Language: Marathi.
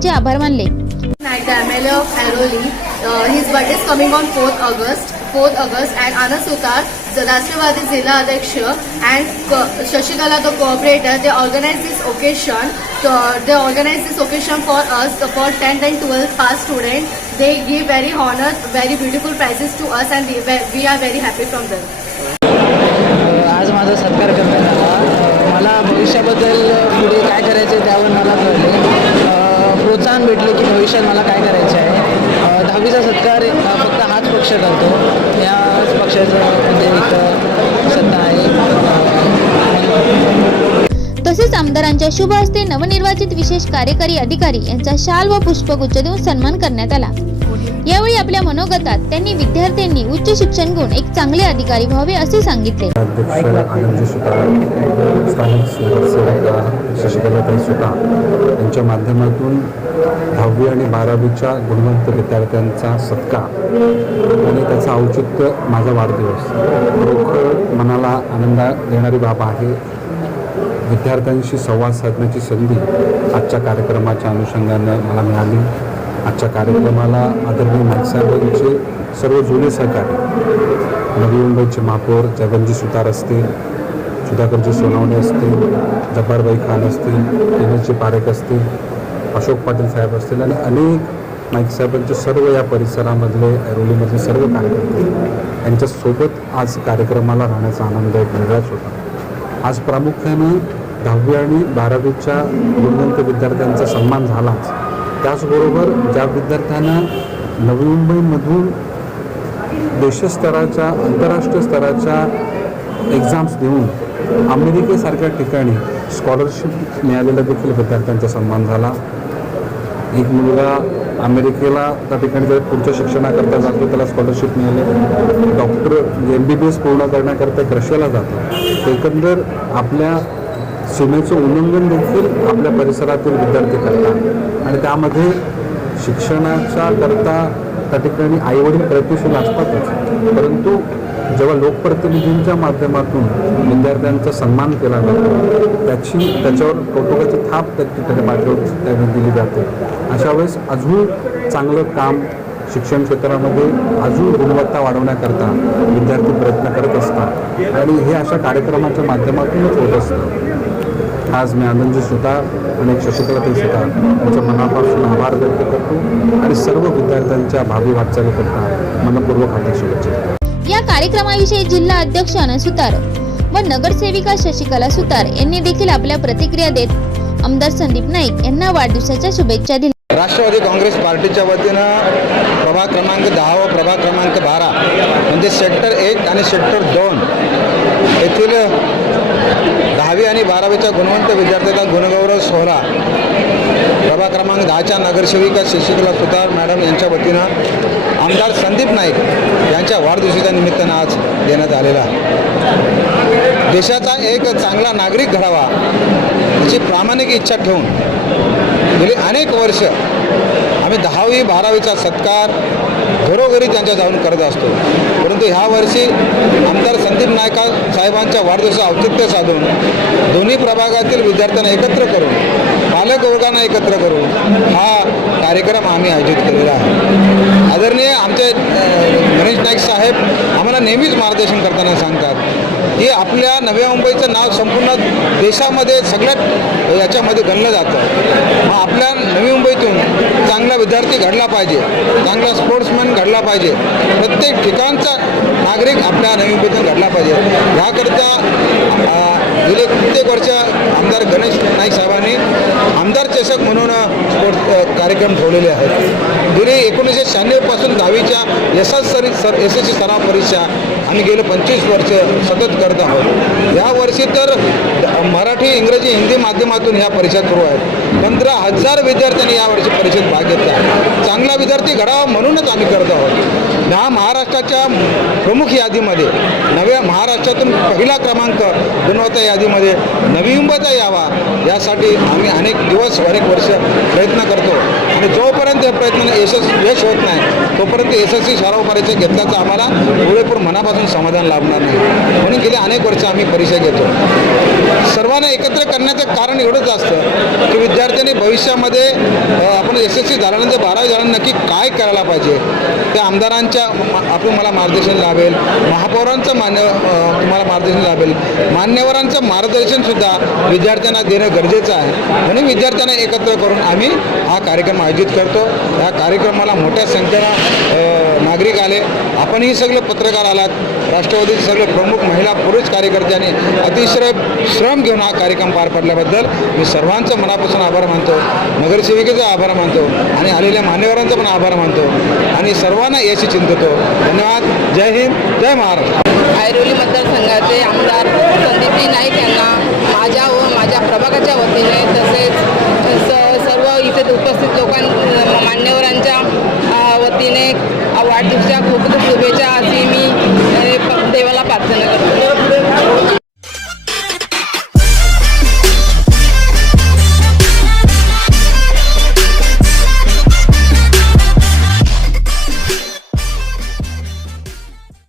त्यांचे आभार मानले. Fourth August and Anand Sutar Rashtrawadi जिल्हा अध्यक्ष and Shashikala the cooperator they organise this occasion they organise this occasion for us for ten and twelfth pass student they give very honour very beautiful prizes to us and we are very happy from them आज माझा सत्कार करण्यात आला. मला भविष्याबद्दल पुढे काय करायचं त्यावर मला प्रोत्साहन भेटलं की भविष्यात मला काय करायचं आहे? दहावीचा सत्कार फक्त हाच पक्ष करतो. याच पक्षाचं म्हणजे एक सत्ता आहे. तसेच आमदारांच्या शुभ हस्ते नवनिर्वाचित विशेष कार्यकारी अधिकारी यांचा शाल व पुष्पगुच्छ देऊन सन्मान करण्यात आला. आपल्या मनोगतात त्यांनी विद्यार्थ्यांनी उच्च शिक्षण घेऊन एक चांगले अधिकारी व्हावे असे सांगितले. यांच्या माध्यमातून दहावी आणि बारावीच्या गुणवंत विद्यार्थ्यांचा सत्कार आणि त्याचं औचित्य माझा वाढदिवस. खरोखर मनाला आनंद देणारी बाब आहे. विद्यार्थ्यांशी संवाद साधण्याची संधी आजच्या कार्यक्रमाच्या अनुषंगानं मला मिळाली. आजच्या कार्यक्रमाला आदरणीय नाईक साहेबांचे सर्व जुने सहकारी नवी मुंबईचे महापौर जगनजी सुतार असतील सुधाकरजी सोनावणे असतील जब्बारबाई खान असतील दिनेशजी पारेख असतील अशोक पाटील साहेब असतील आणि अनेक नाईक साहेबांचे सर्व या परिसरामधले ऐरोलीमधले सर्व कार्यकर्ते. यांच्यासोबत आज कार्यक्रमाला राहण्याचा आनंद एक वेगळाच होता. आज प्रामुख्यानं दहावी आणि बारावीच्या गुणवंत विद्यार्थ्यांचा सन्मान झालाच. त्याचबरोबर ज्या विद्यार्थ्यांना नवी मुंबईमधून देशस्तराच्या आंतरराष्ट्रीय स्तराच्या एक्झाम्स देऊन अमेरिकेसारख्या ठिकाणी स्कॉलरशिप मिळालेला देखील विद्यार्थ्यांचा सन्मान झाला. एक मुलगा अमेरिकेला त्या ठिकाणी जर पुढच्या शिक्षणाकरता जातो त्याला स्कॉलरशिप मिळाले. Doctor M B B S पूर्ण करण्याकरता एक रशियाला जातो. एकंदर आपल्या सीमेचं उल्लंघन देखील आपल्या परिसरातील विद्यार्थी करतात. आणि त्यामध्ये शिक्षणाच्या करता त्या ठिकाणी आईवडील प्रयत्नशील असतातच. परंतु जेव्हा लोकप्रतिनिधींच्या माध्यमातून विद्यार्थ्यांचा सन्मान केला जातो त्याची त्याच्यावर कौतुकाची थाप त्या ठिकाणी पाठवून त्यांनी दिली जाते. अशा वेळेस अजून चांगलं काम शिक्षण क्षेत्रामध्ये अजून गुणवत्ता वाढवण्याकरता विद्यार्थी प्रयत्न करत असतात. आणि हे अशा कार्यक्रमाच्या माध्यमातूनच होत असतं. आज मी आनंदजी सुतार आणि शशिकलाताई सुतार यांच्या मनापासून आभार व्यक्त करतो आणि सर्व विद्यार्थ्यांच्या भावी वाटचालीकरता मनपूर्वक हार्दिक शुभेच्छा या कार्यक्रमाविषयी जिल्हा अध्यक्ष आनंद सुतार व नगरसेविका शशिकला सुतार यांनी देखील आपल्या प्रतिक्रिया देत आमदार संदीप नाईक यांना वाढदिवसाच्या शुभेच्छा दिल्या. राष्ट्रवादी काँग्रेस पार्टीच्या वतीनं प्रभाग क्रमांक दहा व प्रभाग क्रमांक बारा म्हणजे सेक्टर एक आणि सेक्टर दोन येथील दहावी आणि बारावीच्या गुणवंत विद्यार्थ्यांचा गुणगौरव सोहळा. प्रभाग क्रमांक दहाच्या नगरसेविका शशिकला सुतार मॅडम यांच्या वतीनं आमदार संदीप नाईक यांच्या वाढदिवसाच्या निमित्तानं आज देण्यात आलेला देशाचा एक चांगला नागरिक घडावा याची प्रामाणिक इच्छा ठेवून गेली अनेक वर्ष आम्ही दहावी बारावीचा सत्कार घरोघरी त्यांच्या जाऊन करत असतो. परंतु ह्या वर्षी आमदार संदीप नायका साहेबांच्या वाढदिवसा औचित्य साधून दोन्ही प्रभागातील विद्यार्थ्यांना एकत्र करून पालक वर्गांना एकत्र करून हा कार्यक्रम आम्ही आयोजित केलेला आहे. आदरणीय आमचे गणेश नाईक साहेब आम्हाला नेहमीच मार्गदर्शन करताना सांगतात हे आपल्या नव्या मुंबईचं नाव संपूर्ण देशामध्ये सगळ्यात याच्यामध्ये गणलं जातं. मग आपल्या नवी मुंबईतून चांगला विद्यार्थी घडला पाहिजे चांगला स्पोर्ट्समॅन घडला पाहिजे प्रत्येक ठिकाणचा नागरिक आपल्या नवी मुंबईतून घडला पाहिजे. ह्याकरता गेले कित्येक वर्ष आमदार गणेश नाईक साहेबांनी आमदार चषक म्हणून कार्यक्रम ठेवलेले आहेत. गेले एकोणीसशे शहाण्णवपासून दहावीच्या S S sorry sir S S C सराव परीक्षा आम्ही गेले पंचवीस वर्ष सतत करत आहोत. या वर्षी तर मराठी इंग्रजी हिंदी माध्यमातून ह्या परीक्षा सुरू आहेत. पंधरा हजार विद्यार्थ्यांनी यावर्षी परीक्षेत भाग घेतला चांगला विद्यार्थी घडावा म्हणूनच आम्ही करत आहोत. ह्या महाराष्ट्राच्या प्रमुख यादीमध्ये नव्या महाराष्ट्रातून पहिला क्रमांक गुणवत्ता यादीमध्ये नवी मुंबईचा यावा यासाठी आम्ही अनेक दिवस अनेक वर्ष प्रयत्न करतो. आणि जोपर्यंत या प्रयत्न यशस्वी यश होत नाही तोपर्यंत यशस्वी सराव परीक्षा घेतल्याचं आम्हाला पुरेपूर मनापासून समाधान लाभणार नाही. म्हणून गेले अनेक वर्ष आम्ही परीक्षा घेतो. सर्वांना एकत्र करण्याचं कारण एवढंच असतं की विद्यार्थ्यांनी भविष्यामध्ये आपण यशस्वी झाल्यानंतर बारावी झाल्यानंतर नक्की काय करायला पाहिजे? त्या आमदारांच्या आपण मला मार्गदर्शन लाभेल. महापौरांचं मान्य तुम्हाला मार्गदर्शन लाभेल. मान्यवरांचं मार्गदर्शनसुद्धा विद्यार्थ्यांना देणं गरजेचं आहे. म्हणून विद्यार्थ्यांना एकत्र करून आम्ही हा कार्यक्रम आयोजित करतो. या कार्यक्रमाला मोठ्या संख्येनं नागरिक आले. आपणही सगळे पत्रकार आलात. राष्ट्रवादीचे सगळे प्रमुख महिला पुरुष कार्यकर्त्यांनी अतिशय श्रम घेऊन हा कार्यक्रम पार पडल्याबद्दल मी सर्वांचं मनापासून आभार मानतो. नगरसेविकेचा आभार मानतो. आणि आलेल्या मान्यवरांचा पण आभार मानतो. आणि सर्वांना याची चिंततो धन्यवाद. जय हिंद. जय महाराष्ट्र. ऐरोली मतदारसंघाचे आमदार संदीपजी नाईक यांना माझ्या व माझ्या प्रभागाच्या वतीने तसेच स सर्व इथे उपस्थित लोकां मान्यवरांच्या वतीने वाढदिवसाच्या खूप खूप शुभेच्छा. अशी मी देवाला प्रार्थना करतो.